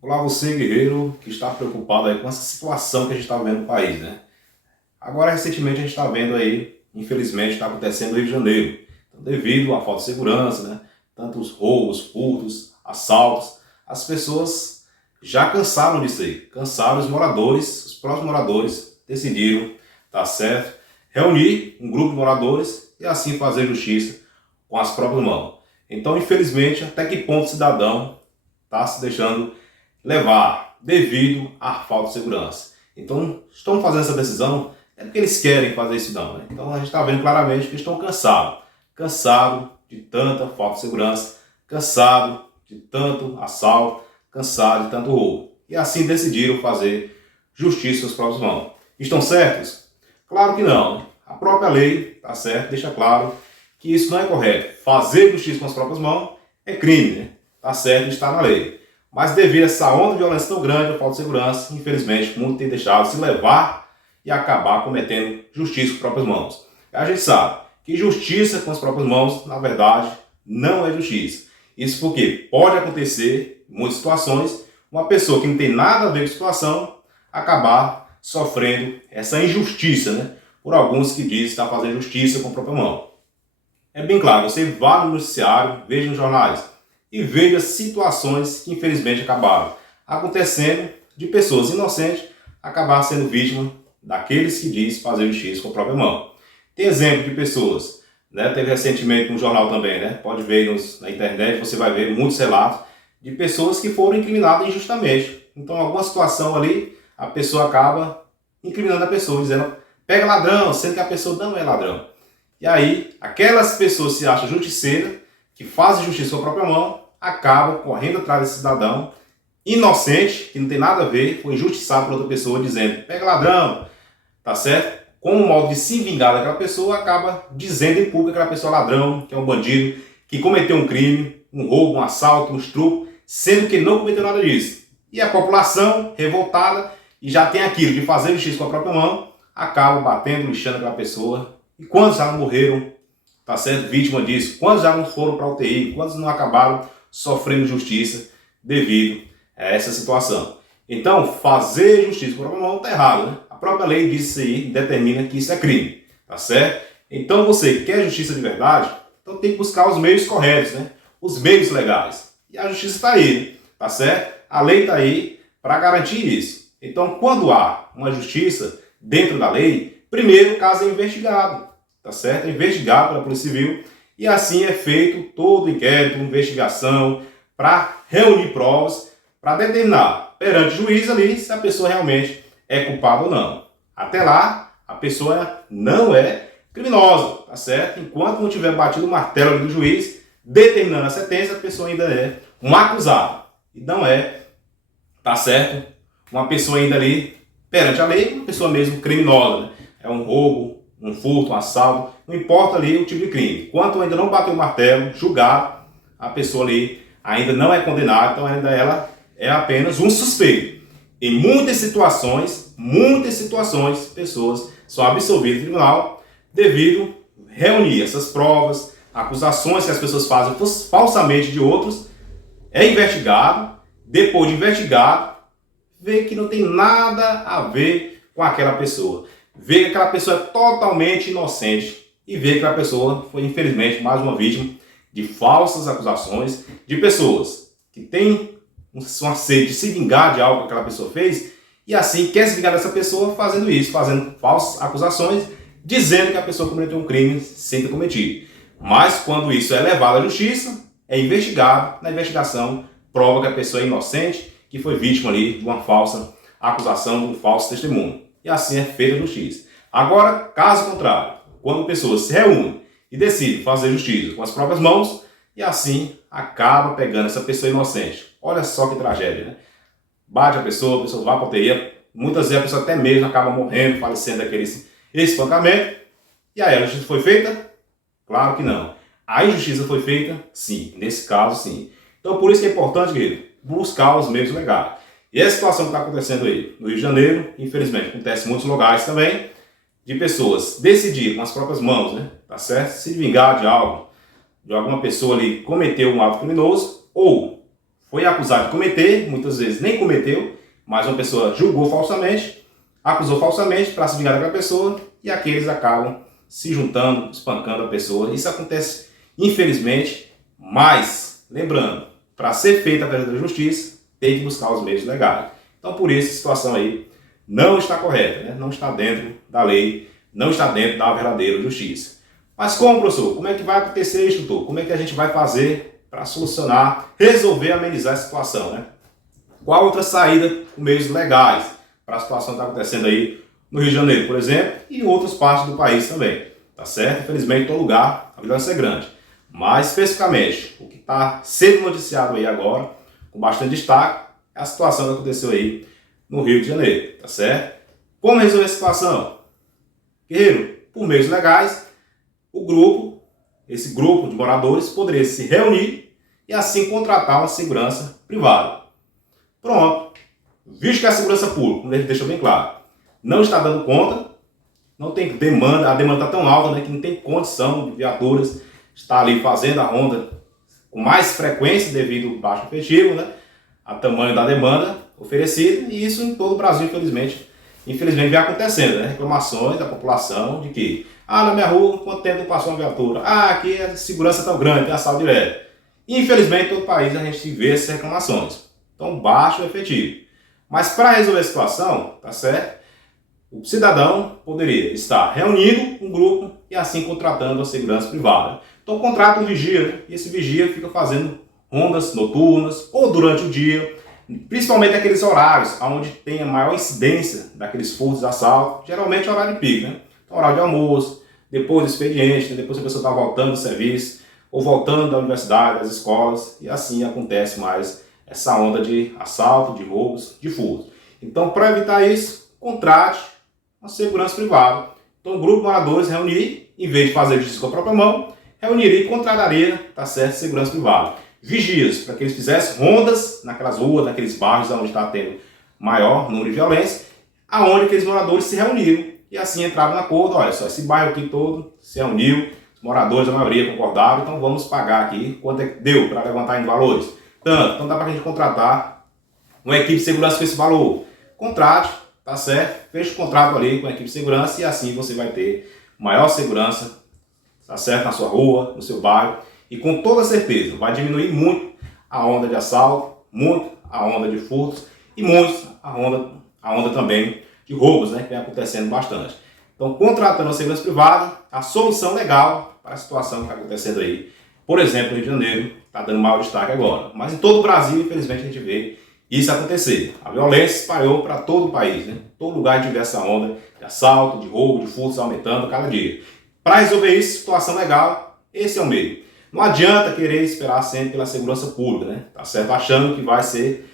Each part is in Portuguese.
Olá você, guerreiro, que está preocupado aí com essa situação que a gente está vendo no país, né? Agora, recentemente, a gente está vendo aí, infelizmente, está acontecendo no Rio de Janeiro. Então, devido à falta de segurança, né? Tantos roubos, furtos, assaltos, as pessoas já cansaram disso aí. Cansaram os moradores, os próprios moradores decidiram, tá certo? Reunir um grupo de moradores e assim fazer justiça com as próprias mãos. Então, infelizmente, até que ponto o cidadão está se deixando levar devido à falta de segurança. Então, estão fazendo essa decisão é porque eles querem fazer isso não, né? Então, a gente está vendo claramente que eles estão cansados de tanta falta de segurança, cansado de tanto assalto, cansado de tanto roubo. E assim decidiram fazer justiça aos próprios mãos. Estão certos? Claro que não. A própria lei, tá certo, deixa claro que isso não é correto. Fazer justiça com as próprias mãos é crime, né? Tá certo, está na lei. Mas devido a essa onda de violência tão grande, a falta de segurança, infelizmente, o mundo tem deixado se levar e acabar cometendo justiça com as próprias mãos. A gente sabe que justiça com as próprias mãos, na verdade, não é justiça. Isso porque pode acontecer, em muitas situações, uma pessoa que não tem nada a ver com a situação acabar sofrendo essa injustiça, né? Por alguns que dizem estar fazendo justiça com a própria mão. É bem claro, você vá no noticiário, veja nos jornais e veja situações que infelizmente acabaram acontecendo de pessoas inocentes acabar sendo vítima daqueles que dizem fazer justiça com a própria mão. Tem exemplo de pessoas, né? Teve recentemente no jornal também, né? Pode ver na internet, você vai ver muitos relatos de pessoas que foram incriminadas injustamente. Então, em alguma situação ali, a pessoa acaba incriminando a pessoa, dizendo pega ladrão, sendo que a pessoa não é ladrão. E aí, aquelas pessoas se acham justiceiras, que fazem justiça com a própria mão, acabam correndo atrás desse cidadão inocente, que não tem nada a ver, foi injustiçado por outra pessoa, dizendo pega ladrão, tá certo? Com o modo de se vingar daquela pessoa, acaba dizendo em público que aquela pessoa é ladrão, que é um bandido, que cometeu um crime, um roubo, um assalto, um estupro, sendo que não cometeu nada disso. E a população, revoltada, e já tem aquilo de fazer justiça com a própria mão, acaba batendo, lixando aquela pessoa. E quantos já não morreram, tá certo? Vítima disso? Quantos já não foram para a UTI? Quantos não acabaram sofrendo justiça devido a essa situação? Então, fazer justiça com a própria mão está errado, né? A própria lei diz isso aí, determina que isso é crime, tá certo? Então, você quer justiça de verdade? Então tem que buscar os meios corretos, né? Os meios legais. E a justiça está aí, né? Tá certo? A lei está aí para garantir isso. Então, quando há uma justiça dentro da lei, primeiro o caso é investigado, tá certo? É investigado pela Polícia Civil e assim é feito todo o inquérito, investigação, para reunir provas, para determinar perante o juiz ali se a pessoa realmente é culpada ou não. Até lá, a pessoa não é criminosa, tá certo? Enquanto não tiver batido o martelo ali do juiz, determinando a sentença, a pessoa ainda é um acusado. E não é, tá certo? Uma pessoa ainda ali, perante a lei, uma pessoa mesmo criminosa, né? É um roubo, um furto, um assalto, não importa ali o tipo de crime. Enquanto ainda não bateu o martelo, julgado, a pessoa ali ainda não é condenada, então ainda ela é apenas um suspeito. Em muitas situações, pessoas são absolvidas do tribunal devido a reunir essas provas, acusações que as pessoas fazem falsamente de outros, é investigado, depois de investigado, vê que não tem nada a ver com aquela pessoa. Vê que aquela pessoa é totalmente inocente e vê que aquela pessoa foi, infelizmente, mais uma vítima de falsas acusações de pessoas que têm uma sede de se vingar de algo que aquela pessoa fez e assim quer se vingar dessa pessoa fazendo isso, fazendo falsas acusações, dizendo que a pessoa cometeu um crime sem ter cometido. Mas quando isso é levado à justiça, é investigado, na investigação prova que a pessoa é inocente, que foi vítima ali de uma falsa acusação, de um falso testemunho. E assim é feita a justiça. Agora, caso contrário, quando pessoas se reúnem e decidem fazer justiça com as próprias mãos, e assim acaba pegando essa pessoa inocente. Olha só que tragédia, né? Bate a pessoa vai para a UTI, muitas vezes a pessoa até mesmo acaba morrendo, falecendo daquele espancamento. E aí, a justiça foi feita? Claro que não. A injustiça foi feita? Sim. Nesse caso, sim. Então, por isso que é importante, querido, buscar os meios legais. E essa situação que está acontecendo aí no Rio de Janeiro, infelizmente, acontece em muitos lugares também, de pessoas decidirem com as próprias mãos, né? Tá certo? Se vingar de algo, de alguma pessoa ali cometeu um ato criminoso, ou foi acusado de cometer, muitas vezes nem cometeu, mas uma pessoa julgou falsamente, acusou falsamente para se vingar daquela pessoa e aqueles acabam se juntando, espancando a pessoa. Isso acontece, infelizmente, mas, lembrando, para ser feita a verdadeira justiça, tem que buscar os meios legais. Então, por isso, a situação aí não está correta, né? Não está dentro da lei, não está dentro da verdadeira justiça. Mas como, professor? Como é que vai acontecer isso, doutor? Como é que a gente vai fazer para solucionar, resolver, amenizar essa situação, né? Qual outra saída com meios legais para a situação que está acontecendo aí no Rio de Janeiro, por exemplo, e em outras partes do país também, tá certo? Infelizmente, em todo lugar, a violência é grande. Mas, especificamente, o que está sendo noticiado aí agora, com bastante destaque, é a situação que aconteceu aí no Rio de Janeiro, tá certo? Como resolver a situação? Guerreiro, por meios legais, esse grupo de moradores poderia se reunir e assim contratar uma segurança privada. Pronto. Visto que a segurança pública, como ele deixou bem claro, não está dando conta, não tem demanda, a demanda está tão alta, né, que não tem condição de viaturas estar ali fazendo a ronda com mais frequência devido ao baixo efetivo, né, a tamanho da demanda oferecida, e isso em todo o Brasil, infelizmente vem acontecendo, né, reclamações da população de que, na minha rua, quanto tempo não passou uma viatura? Aqui a segurança é tão grande, tem assalto direto. E, infelizmente, em todo o país a gente vê essas reclamações. Então, baixo efetivo. Mas para resolver a situação, tá certo? O cidadão poderia estar reunindo um grupo e assim contratando a segurança privada. Então contrata um vigia, né? E esse vigia fica fazendo rondas noturnas ou durante o dia, principalmente aqueles horários onde tem a maior incidência daqueles furtos de assalto, geralmente horário de pico, né? Então, horário de almoço, depois do expediente, né? Depois a pessoa está voltando do serviço ou voltando da universidade, das escolas, e assim acontece mais essa onda de assalto, de roubos, de furtos. Então, para evitar isso, contrate uma segurança privada. Então, o grupo de moradores reunir, em vez de fazer justiça com a própria mão, reuniria e contrataria, tá certo, segurança privada. Vigias, para que eles fizessem rondas naquelas ruas, naqueles bairros onde está tendo maior número de violência, aonde aqueles moradores se reuniram e assim entraram no acordo. Olha só, esse bairro aqui todo se reuniu, os moradores, a maioria, concordaram, então vamos pagar aqui quanto é que deu para levantar em valores. Tanto, então dá para a gente contratar uma equipe de segurança com esse valor. Contrate, tá certo? Feche o contrato ali com a equipe de segurança e assim você vai ter maior segurança, tá certo? Na sua rua, no seu bairro. E com toda certeza vai diminuir muito a onda de assalto, muito a onda de furtos e muito a onda também de roubos, né? Que vem acontecendo bastante. Então, contratando a segurança privada, a solução legal para a situação que está acontecendo aí. Por exemplo, no Rio de Janeiro, está dando maior destaque agora. Mas em todo o Brasil, infelizmente, a gente vê isso acontecer. A violência espalhou para todo o país, né? Todo lugar a gente vê essa onda de assalto, de roubo, de furtos aumentando cada dia. Para resolver isso, situação legal, esse é o meio. Não adianta querer esperar sempre pela segurança pública, né? Tá certo? Achando que vai ser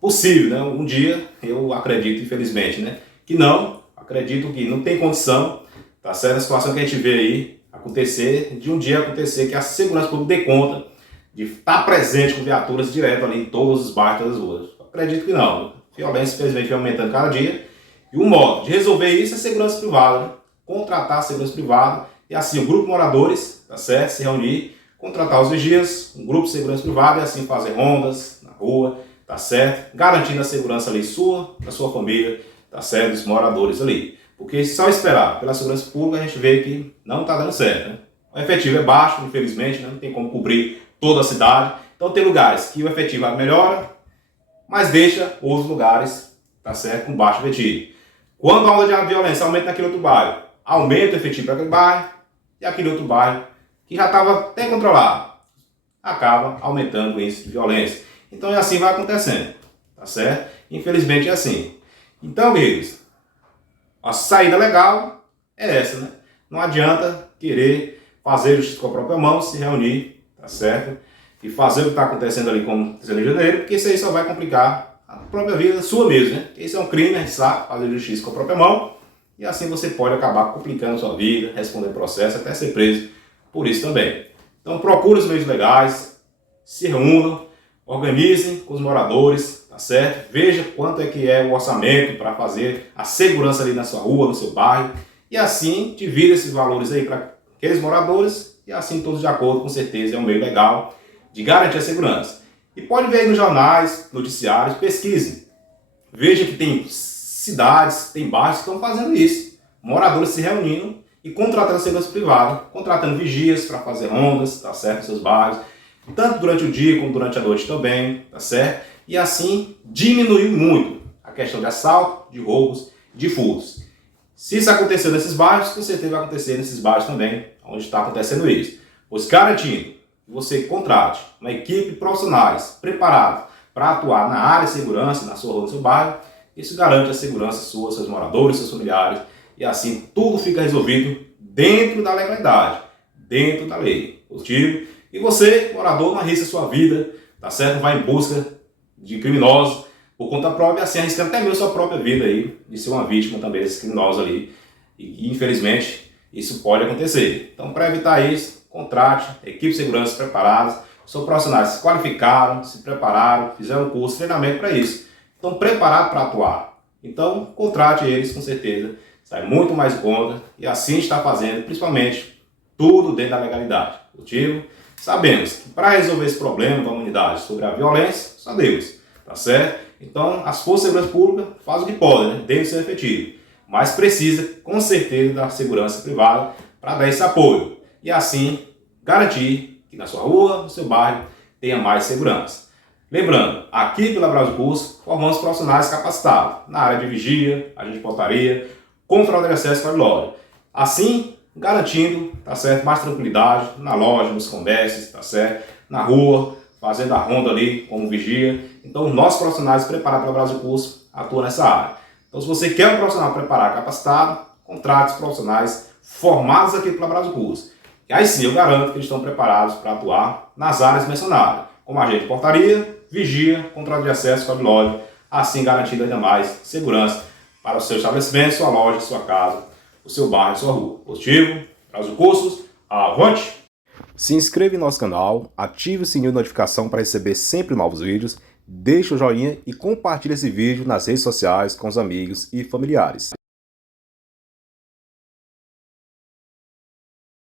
possível, né? Um dia, eu acredito, infelizmente, né? Que não, acredito que não tem condição, tá certo? A situação que a gente vê aí acontecer, de um dia acontecer que a segurança pública dê conta de estar presente com viaturas direto ali em todos os bairros, todas as ruas. Acredito que não. A violência, infelizmente, vem aumentando cada dia. E o modo de resolver isso é segurança privada, né? Contratar a segurança privada e assim o grupo de moradores, tá certo? Se reunir, contratar os vigias, um grupo de segurança privada e assim fazer rondas na rua, tá certo? Garantindo a segurança ali sua, da sua família, tá certo? Dos moradores ali. Porque só esperar pela segurança pública a gente vê que não está dando certo, né? O efetivo é baixo, infelizmente, né? Não tem como cobrir toda a cidade. Então tem lugares que o efetivo melhora, mas deixa outros lugares, tá certo, com baixo efetivo. Quando a onda de violência aumenta naquele outro bairro, aumenta o efetivo para aquele bairro, e aquele outro bairro, que já estava até controlado, acaba aumentando o índice de violência. Então assim vai acontecendo, tá certo? Infelizmente é assim. Então, guerreiros, a saída legal é essa, né? Não adianta querer fazer justiça com a própria mão, se reunir, tá certo? E fazer o que está acontecendo ali como aconteceu no Rio de Janeiro, porque isso aí só vai complicar a própria vida sua mesmo, né? Porque isso é um crime, a gente sabe, fazer justiça com a própria mão, e assim você pode acabar complicando a sua vida, responder processo, até ser preso por isso também. Então procure os meios legais, se reúnam, organizem com os moradores, tá certo? Veja quanto é que é o orçamento para fazer a segurança ali na sua rua, no seu bairro, e assim divida esses valores aí para aqueles moradores, e assim todos de acordo, com certeza é um meio legal de garantir a segurança. E pode ver aí nos jornais, noticiários, pesquise. Veja que tem cidades, tem bairros que estão fazendo isso. Moradores se reunindo e contratando segurança privada, contratando vigias para fazer rondas, tá certo, nos seus bairros, tanto durante o dia como durante a noite também, tá certo? E assim diminuiu muito a questão de assalto, de roubos, de furtos. Se isso aconteceu nesses bairros, com certeza vai acontecer nesses bairros também, onde está acontecendo isso. Pois garantindo que você contrate uma equipe de profissionais preparados para atuar na área de segurança, na sua rua, no seu bairro, isso garante a segurança sua, seus moradores, seus familiares, e assim tudo fica resolvido dentro da legalidade, dentro da lei. Positivo. E você, morador, não arrisca a sua vida, tá certo? Vai em busca de criminosos por conta própria, assim arriscando até mesmo a sua própria vida aí, de ser uma vítima também desses criminosos ali. E infelizmente isso pode acontecer. Então, para evitar isso, contrate equipes de segurança preparadas, são profissionais que se qualificaram, se prepararam, fizeram curso, treinamento para isso. Estão preparados para atuar. Então, contrate eles com certeza. Sai muito mais em conta e assim está fazendo, principalmente, tudo dentro da legalidade. Motivo? Sabemos que para resolver esse problema da humanidade sobre a violência, só Deus, tá certo? Então, as forças de segurança pública fazem o que podem, né? Deve ser efetivo, mas precisa, com certeza, da segurança privada para dar esse apoio e assim garantir que na sua rua, no seu bairro, tenha mais segurança. Lembrando, aqui pela Brasil Curso, formamos profissionais capacitados na área de vigia, agente de portaria, controle de acesso para a loja. Assim, garantindo, tá certo, mais tranquilidade na loja, nos comércios, tá certo, na rua, fazendo a ronda ali como vigia. Então, nossos profissionais preparados pela Brasil Curso atuam nessa área. Então, se você quer um profissional preparado, capacitado, contrate os profissionais formados aqui pela Brasil Curso. E aí sim, eu garanto que eles estão preparados para atuar nas áreas mencionadas, como agente de portaria, vigia, controle de acesso para a loja, assim garantindo ainda mais segurança para o seu estabelecimento, sua loja, sua casa, o seu bairro, sua rua. Positivo, Brasil Cursos, avante! Se inscreva em nosso canal, ative o sininho de notificação para receber sempre novos vídeos, deixe o joinha e compartilhe esse vídeo nas redes sociais com os amigos e familiares.